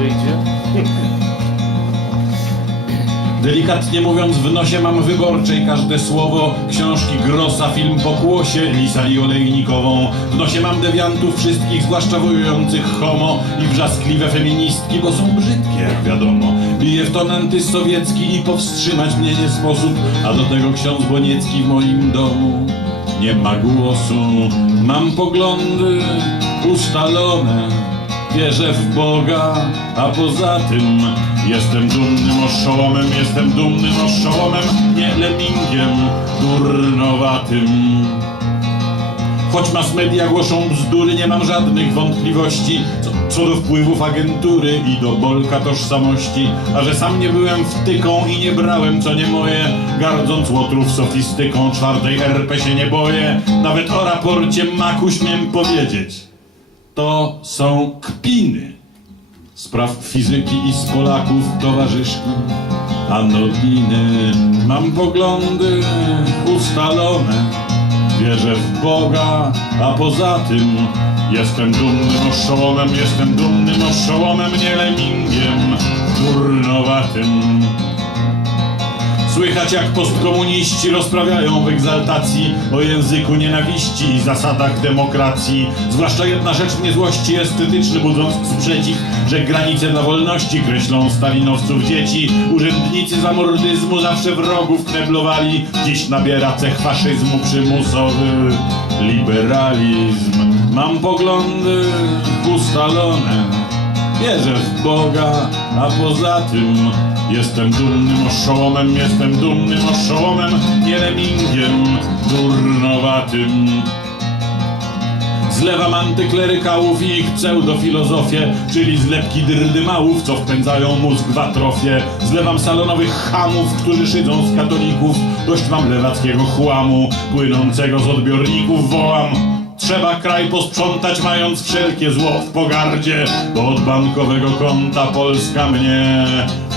wyjdzie. Delikatnie mówiąc, w nosie mam wyborczej każde słowo. Książki Grossa, film Pokłosie, Lisa i Olejnikową W nosie mam dewiantów wszystkich, zwłaszcza wojujących homo I wrzaskliwe feministki, bo są brzydkie, jak wiadomo. Bije w ton antysowiecki i powstrzymać mnie nie sposób A do tego ksiądz Boniecki w moim domu nie ma głosu. Mam poglądy ustalone Wierzę w Boga, a poza tym Jestem dumnym oszołomem, jestem dumnym oszołomem Nie lemingiem durnowatym Choć mass media głoszą bzdury, nie mam żadnych wątpliwości co, co do wpływów agentury i do bolka tożsamości. A że sam nie byłem wtyką i nie brałem co nie moje, gardząc łotrów sofistyką czwartej RP się nie boję. Nawet o raporcie Maku śmiem powiedzieć. To są kpiny. Spraw fizyki i z Polaków towarzyszki Anodiny Mam poglądy ustalone Wierzę w Boga, a poza tym Jestem dumnym oszołomem, jestem dumnym oszołomem Nie lemingiem durnowatym Słychać jak postkomuniści rozprawiają w egzaltacji o języku nienawiści i zasadach demokracji. Zwłaszcza jedna rzecz mnie złości estetyczny, budząc sprzeciw, że granice dla wolności kreślą stalinowców dzieci. Urzędnicy zamordyzmu zawsze wrogów kneblowali. Dziś nabiera cech faszyzmu przymusowy liberalizm. Mam poglądy ustalone. Wierzę w Boga, a poza tym jestem dumnym oszołomem, jestem dumnym oszołomem, nie lemingiem durnowatym. Zlewam antyklerykałów i ich pseudofilozofię, czyli zlepki dyrdymałów, co wpędzają mózg w atrofię. Zlewam salonowych chamów, którzy szydzą z katolików. Dość mam lewackiego chłamu, płynącego z odbiorników wołam. Trzeba kraj posprzątać, mając wszelkie zło w pogardzie, bo od bankowego konta Polska mnie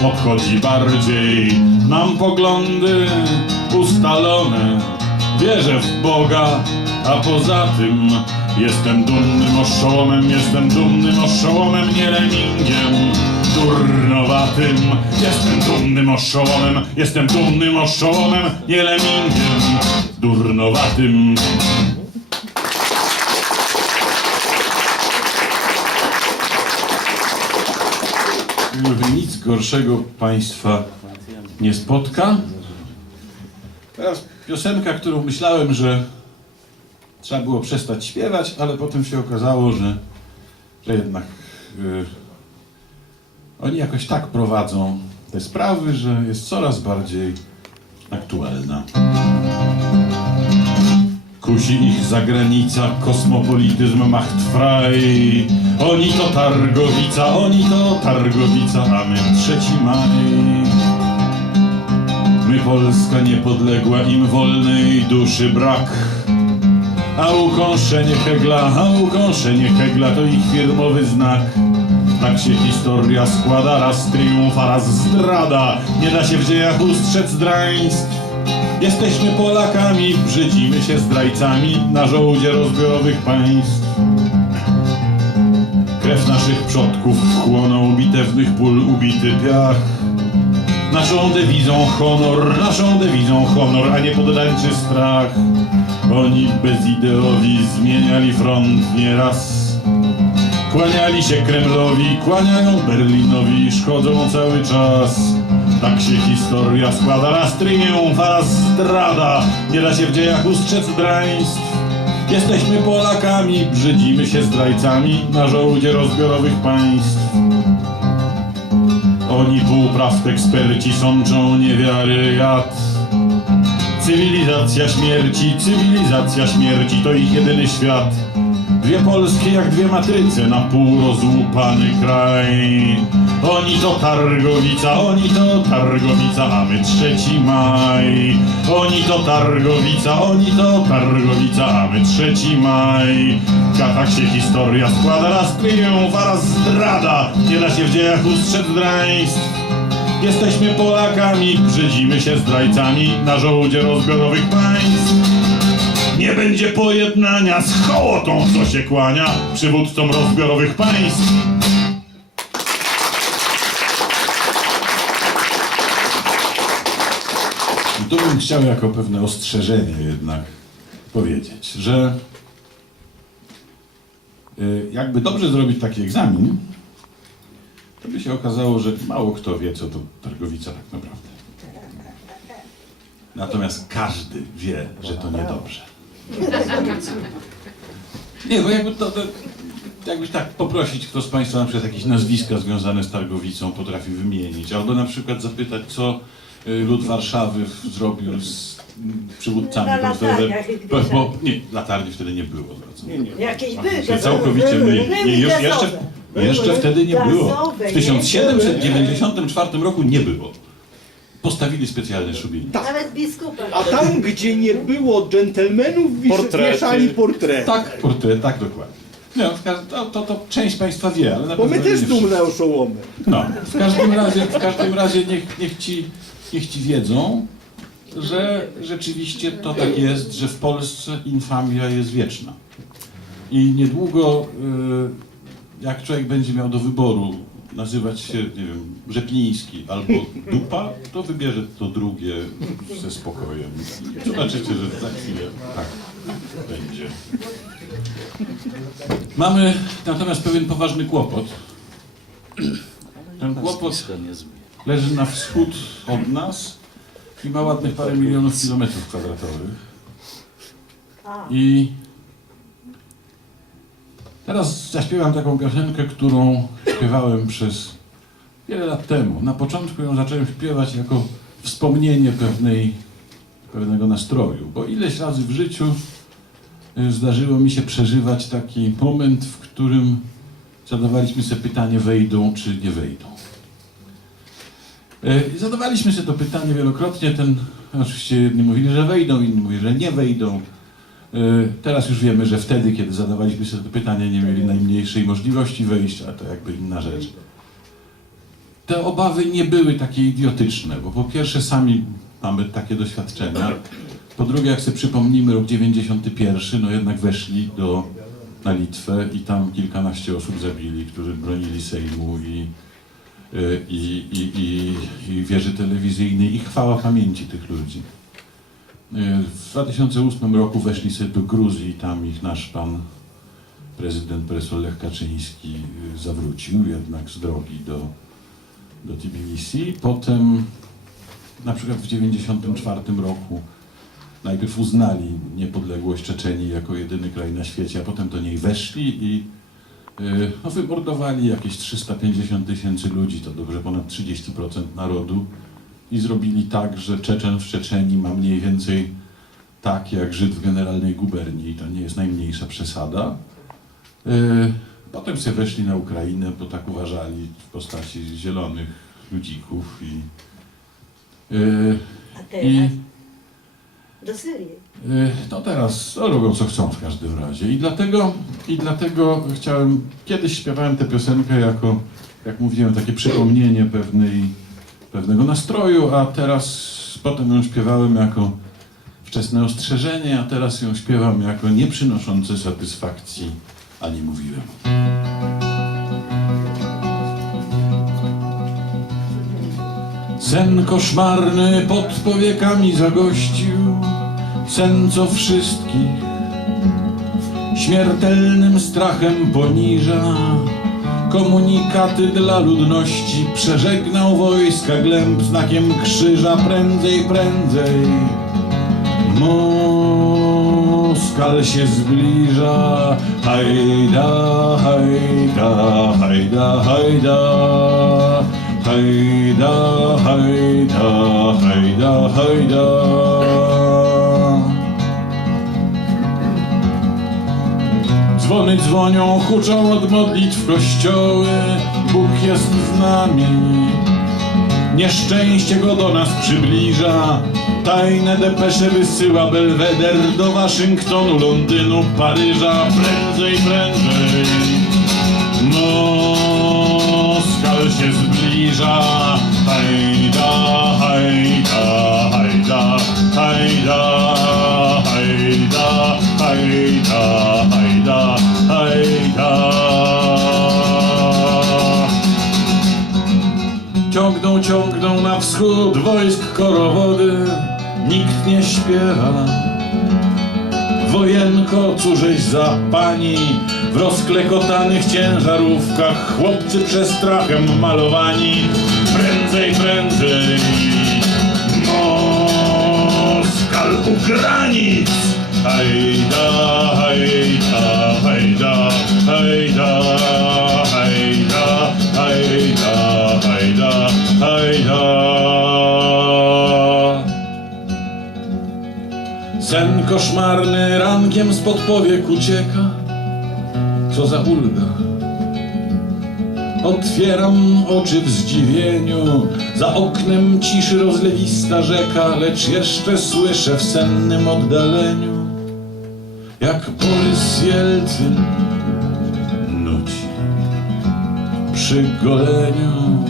obchodzi bardziej. Mam poglądy ustalone, wierzę w Boga, a poza tym jestem dumnym oszołomem, jestem dumnym oszołomem, nie lemingiem durnowatym. Jestem dumnym oszołomem, jestem dumnym oszołomem, nie lemingiem durnowatym. Gdyby nic gorszego Państwa nie spotka. Teraz piosenka, którą myślałem, że trzeba było przestać śpiewać, ale potem się okazało, że, że jednak y, oni jakoś tak prowadzą te sprawy, że jest coraz bardziej aktualna. Kusi ich zagranica, kosmopolityzm macht frei. Oni to Targowica, oni to Targowica, a my trzeci maj. My Polska niepodległa, im wolnej duszy brak. A ukąszenie Hegla, a ukąszenie Hegla to ich firmowy znak. Tak się historia składa, raz triumf, raz zdrada. Nie da się w dziejach ustrzec draństw. Jesteśmy Polakami, brzydzimy się zdrajcami na żołdzie rozbiorowych państw. Krew naszych przodków chłonął bitewnych pól ubity piach. Naszą dewizą honor, naszą dewizą honor, a nie poddańczy strach. Oni bezideowi zmieniali front nieraz. Kłaniali się Kremlowi, kłaniają Berlinowi, szkodzą cały czas. Tak się historia składa, raz triumf, a raz zdrada. Nie da się w dziejach ustrzec draństw. Jesteśmy Polakami, brzydzimy się zdrajcami na żołdzie rozbiorowych państw. Oni półprawd eksperci sączą niewiary jad. Cywilizacja śmierci, cywilizacja śmierci to ich jedyny świat. Dwie Polskie jak dwie matryce, na pół rozłupany kraj. Oni to Targowica, oni to Targowica, a my trzeci maj. Oni to Targowica, oni to Targowica, a my trzeci maj. Tak się historia składa, raz triumf, a raz zdrada. Nie da się w dziejach ustrzec draństw. Jesteśmy Polakami, brzydzimy się zdrajcami na żołdzie rozbiorowych państw. Nie będzie pojednania z hołotą, co się kłania przywódcom rozbiorowych państw. I tu bym chciał jako pewne ostrzeżenie jednak powiedzieć, że y, jakby dobrze zrobić taki egzamin, to by się okazało, że mało kto wie, co to targowica tak naprawdę. Natomiast każdy wie, że to niedobrze. Nie, bo jakby to, to jakbyś tak poprosić, kto z Państwa na przykład jakieś nazwiska związane z targowicą potrafi wymienić, albo na przykład zapytać, co y, lud Warszawy zrobił z przywódcami Na latarniach Bo, bo nie, latarni wtedy nie było. zwracam. Jakieś były całkowicie myli. Były Nie, już, jeszcze, jeszcze wtedy nie było. W nie? 1794 roku nie było. Postawili specjalne szubienicę. Nawet biskupa. A tam, gdzie nie było dżentelmenów, Portrety. wieszali portrety. Tak, portret, tak dokładnie. No, w każdym, to, to, to część Państwa wie, ale na Bo pewno my też nie wszyscy. dumne oszołomy. No, w każdym razie, w każdym razie niech, niech, ci, niech ci wiedzą, że rzeczywiście to tak jest, że w Polsce infamia jest wieczna. I niedługo, y, jak człowiek będzie miał do wyboru nazywać się, nie wiem, Rzepliński albo Dupa, to wybierze to drugie ze spokojem. Zobaczycie, że za chwilę tak będzie. Mamy natomiast pewien poważny kłopot. Ten kłopot leży na wschód od nas i ma ładnych parę milionów kilometrów kwadratowych. I teraz zaśpiewam taką piosenkę, którą śpiewałem przez wiele lat temu. Na początku ją zacząłem śpiewać jako wspomnienie pewnej, pewnego nastroju, bo ileś razy w życiu y, zdarzyło mi się przeżywać taki moment, w którym zadawaliśmy sobie pytanie, wejdą czy nie wejdą. E, i Zadawaliśmy sobie to pytanie wielokrotnie. Ten, oczywiście jedni mówili, że wejdą, inni mówili, że nie wejdą. E, Teraz już wiemy, że wtedy, kiedy zadawaliśmy sobie to pytanie, nie mieli najmniejszej możliwości wejścia, to jakby inna rzecz. Te obawy nie były takie idiotyczne, bo po pierwsze sami mamy takie doświadczenia. Po drugie, jak sobie przypomnimy rok 91, no jednak weszli do, na Litwę i tam kilkanaście osób zabili, którzy bronili Sejmu i, y, i, i, i, i wieży telewizyjnej i chwała pamięci tych ludzi. W 2008 roku weszli sobie do Gruzji tam ich nasz pan prezydent profesor Lech Kaczyński y, zawrócił jednak z drogi do, do Tbilisi. Potem na przykład w 1994 roku najpierw uznali niepodległość Czeczenii jako jedyny kraj na świecie, a potem do niej weszli i y, no, wymordowali jakieś 350 tysięcy ludzi, to dobrze ponad 30% narodu i zrobili tak, że Czeczen w Czeczenii ma mniej więcej tak jak Żyd w generalnej guberni to nie jest najmniejsza przesada. Y, Potem sobie weszli na Ukrainę, bo tak uważali w postaci zielonych ludzików i, teraz i do Syrii. Y, No teraz no, robią co chcą w każdym razie. I dlatego, I dlatego chciałem, kiedyś śpiewałem tę piosenkę jako, jak mówiłem, takie przypomnienie pewnej, pewnego nastroju, a teraz potem ją śpiewałem jako wczesne ostrzeżenie, a teraz ją śpiewam jako nie przynoszące satysfakcji, a nie mówiłem. Sen koszmarny pod powiekami zagościł, sen co wszystkich śmiertelnym strachem poniża. Komunikaty dla ludności przeżegnał wojska glęb znakiem krzyża prędzej, prędzej. Moskal się zbliża, hajda, hajda, hajda, hajda. Hajda, hajda, hajda, hajda. Dzwony dzwonią, huczą od modlitw kościoły. Bóg jest z nami. Nieszczęście go do nas przybliża. Tajne depesze wysyła Belweder do Waszyngtonu, Londynu, Paryża. Prędzej, prędzej. Moskal się zbliża. Hajda, hajda, hajda, hajda, hajda, hajda, hajda, Ciągną, ciągną na wschód wojsk korowody, nikt nie śpiewa. Wojenko, cóżeś za pani? W rozklekotanych ciężarówkach Chłopcy przestrachem malowani. Prędzej, prędzej Moskal u granic Hajda, koszmarny rankiem spod powiek ucieka. Co za ulga. Otwieram oczy w zdziwieniu. Za oknem ciszy rozlewista rzeka, lecz jeszcze słyszę w sennym oddaleniu, jak Borys Jelcyn nuci przy goleniu.